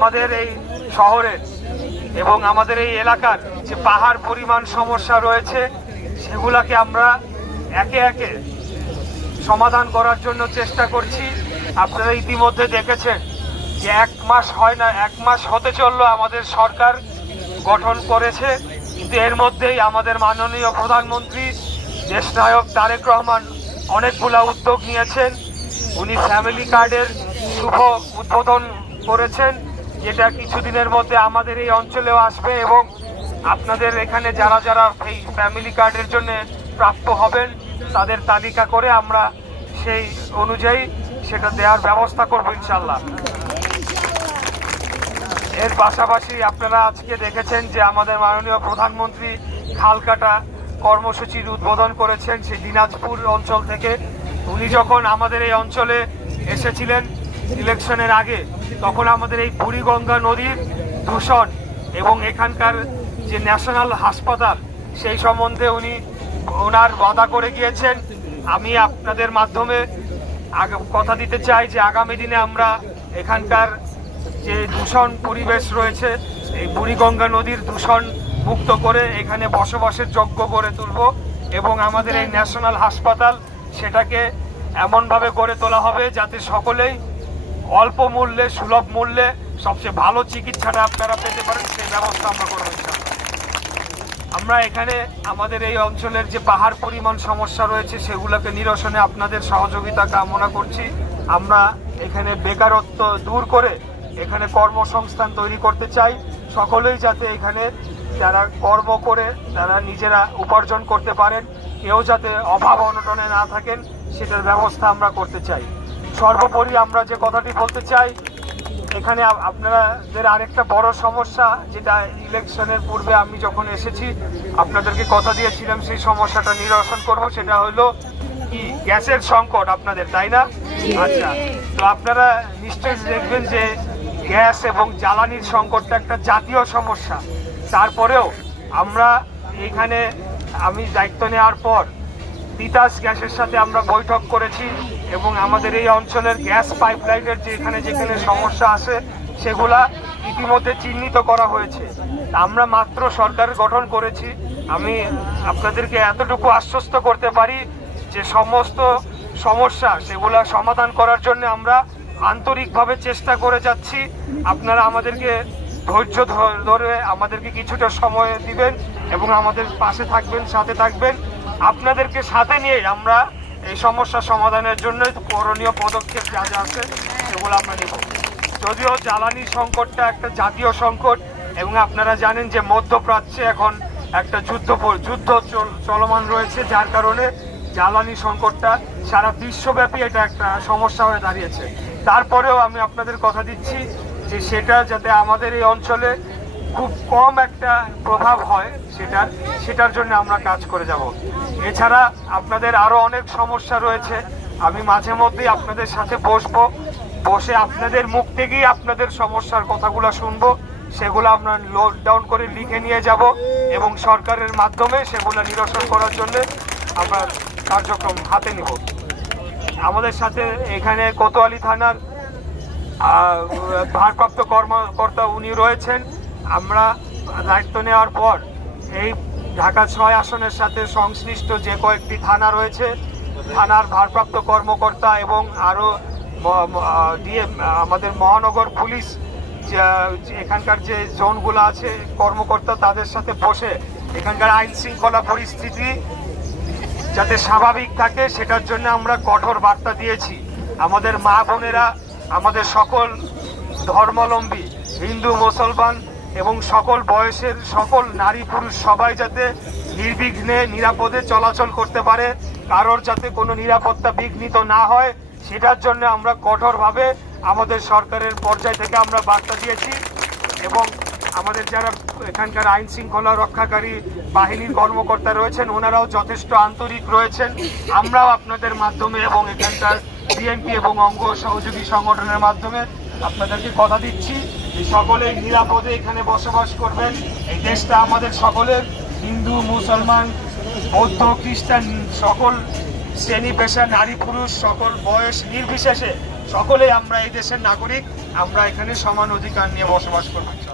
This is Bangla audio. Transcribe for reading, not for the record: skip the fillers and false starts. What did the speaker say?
আমাদের এই শহরের এবং আমাদের এই এলাকার যে পাহাড় পরিমাণ সমস্যা রয়েছে সেগুলাকে আমরা একে একে সমাধান করার জন্য চেষ্টা করছি। আপনারা ইতিমধ্যে দেখেছেন যে 1 মাস হয় না, 1 মাস হতে চললো আমাদের সরকার গঠন করেছে, কিন্তু এর মধ্যেই আমাদের মাননীয় প্রধানমন্ত্রী দেশনায়ক তারেক রহমান অনেকগুলা উদ্যোগ নিয়েছেন। উনি ফ্যামিলি কার্ডের শুভ উদ্বোধন করেছেন, যেটা কিছুদিনের মধ্যে আমাদের এই অঞ্চলেও আসবে এবং আপনাদের এখানে যারা যারা এই ফ্যামিলি কার্ডের জন্য প্রাপ্য হবেন তাদের তালিকা করে আমরা সেই অনুযায়ী সেটা দেওয়ার ব্যবস্থা করব ইনশাল্লাহ। এর পাশাপাশি আপনারা আজকে দেখেছেন যে আমাদের মাননীয় প্রধানমন্ত্রী খালকাটা কর্মসূচির উদ্বোধন করেছেন সেই দিনাজপুর অঞ্চল থেকে। উনি যখন আমাদের এই অঞ্চলে এসেছিলেন ইলেকশনের আগে, তখন আমাদের এই বুড়িগঙ্গা নদীর দূষণ এবং এখানকার যে ন্যাশনাল হাসপাতাল সেই সম্বন্ধে উনি ওনার ওয়াদা করে গিয়েছেন। আমি আপনাদের মাধ্যমে কথা দিতে চাই যে আগামী দিনে আমরা এখানকার যে দূষণ পরিবেশ রয়েছে এই বুড়িগঙ্গা নদীর দূষণ মুক্ত করে এখানে বসবাসের যোগ্য গড়ে তুলব এবং আমাদের এই ন্যাশনাল হাসপাতাল সেটাকে এমনভাবে গড়ে তোলা হবে যাতে সকলেই অল্প মূল্যে সুলভ মূল্যে সবচেয়ে ভালো চিকিৎসাটা আপনারা পেতে পারেন, সেই ব্যবস্থা আমরা করব ইনশাআল্লাহ। আমরা এখানে আমাদের এই অঞ্চলের যে পাহাড় পরিমাণ সমস্যা রয়েছে সেগুলোকে নিরসনে আপনাদের সহযোগিতা কামনা করছি। আমরা এখানে বেকারত্ব দূর করে এখানে কর্মসংস্থান তৈরি করতে চাই। সকলেই যাতে এখানে যারা কর্ম করে তারা নিজেরা উপার্জন করতে পারেন, কেউ যাতে অভাব অনটনে না থাকেন সেটার ব্যবস্থা আমরা করতে চাই। সর্বোপরি আমরা যে কথাটি বলতে চাই, এখানে আপনাদের আরেকটা বড় সমস্যা যেটা ইলেকশনের পূর্বে আমি যখন এসেছি আপনাদেরকে কথা দিয়েছিলাম সেই সমস্যাটা নিরসন করব, সেটা হলো কি গ্যাসের সংকট আপনাদের, তাই না? আচ্ছা, তো আপনারা নিশ্চয়ই দেখবেন যে গ্যাস এবং জ্বালানির সংকটটা একটা জাতীয় সমস্যা। তারপরেও আমরা এখানে আমি দায়িত্ব নেওয়ার পর তিতাস গ্যাসের সাথে আমরা বৈঠক করেছি এবং আমাদের এই অঞ্চলের গ্যাস পাইপলাইনের যেখানে যেখানে সমস্যা আছে সেগুলা ইতিমধ্যে চিহ্নিত করা হয়েছে। আমরা মাত্র সরকার গঠন করেছি, আমি আপনাদেরকে এতটুকু আশ্বস্ত করতে পারি যে সমস্ত সমস্যা সেগুলা সমাধান করার জন্য আমরা আন্তরিকভাবে চেষ্টা করে যাচ্ছি। আপনারা আমাদেরকে ধৈর্য ধরে আমাদেরকে কিছুটা সময় দিবেন এবং আমাদের পাশে থাকবেন, সাথে থাকবেন। আপনাদেরকে সাথে নিয়ে আমরা এই সমস্যা সমাধানের জন্য করণীয় পদক্ষেপ যা যা আছে সেগুলো আমরা নেব। যদিও জ্বালানি সংকটটা একটা জাতীয় সংকট এবং আপনারা জানেন যে মধ্যপ্রাচ্যে এখন একটা যুদ্ধ চলমান রয়েছে, যার কারণে জ্বালানি সংকটটা সারা বিশ্বব্যাপী এটা একটা সমস্যা হয়ে দাঁড়িয়েছে। তারপরেও আমি আপনাদের কথা দিচ্ছি যে সেটা যাতে আমাদের এই অঞ্চলে খুব কম একটা প্রভাব হয় সেটার জন্য আমরা কাজ করে যাব। এছাড়া আপনাদের আরও অনেক সমস্যা রয়েছে, আমি মাঝে মধ্যেই আপনাদের সাথে বসে আপনাদের মুখ থেকেই আপনাদের সমস্যার কথাগুলো শুনবো, সেগুলো আমরা নোট ডাউন করে লিখে নিয়ে যাব এবং সরকারের মাধ্যমে সেগুলো নিরসন করার জন্য আমরা কার্যক্রম হাতে নিব। আমাদের সাথে এখানে কোতোয়ালি থানার ভারপ্রাপ্ত কর্মকর্তা উনি রয়েছেন। আমরা দায়িত্ব নেওয়ার পর এই ঢাকা 6 আসনের সাথে সংশ্লিষ্ট যে কয়েকটি থানা রয়েছে থানার ভারপ্রাপ্ত কর্মকর্তা এবং আরও আমাদের মহানগর পুলিশ এখানকার যে জোনগুলো আছে কর্মকর্তা তাদের সাথে বসে এখানকার আইন শৃঙ্খলা পরিস্থিতি যাতে স্বাভাবিক থাকে সেটার জন্য আমরা কঠোর বার্তা দিয়েছি। আমাদের মা বোনেরা, আমাদের সকল ধর্মাবলম্বী হিন্দু মুসলমান এবং সকল বয়সের সকল নারী পুরুষ সবাই যাতে নির্বিঘ্নে নিরাপদে চলাচল করতে পারে, কারোর যাতে কোনো নিরাপত্তা বিঘ্নিত না হয় সেটার জন্য আমরা কঠোরভাবে আমাদের সরকারের পর্যায় থেকে আমরা বার্তা দিয়েছি এবং আমাদের যারা এখানকার আইন শৃঙ্খলা রক্ষাকারী বাহিনীর কর্মকর্তা রয়েছেন ওনারাও যথেষ্ট আন্তরিক রয়েছেন। আমরাও আপনাদের মাধ্যমে এবং এখানকার বিএনপি এবং অঙ্গ সহযোগী সংগঠনের মাধ্যমে আপনাদেরকে কথা দিচ্ছি যে সকলেই নিরাপদে এখানে বসবাস করবেন। এই দেশটা আমাদের সকলের, হিন্দু মুসলমান বৌদ্ধ খ্রিস্টান সকল শ্রেণী পেশা নারী পুরুষ সকল বয়স নির্বিশেষে সকলেই আমরা এই দেশের নাগরিক। আমরা এখানে সমান অধিকার নিয়ে বসবাস করতে চাই।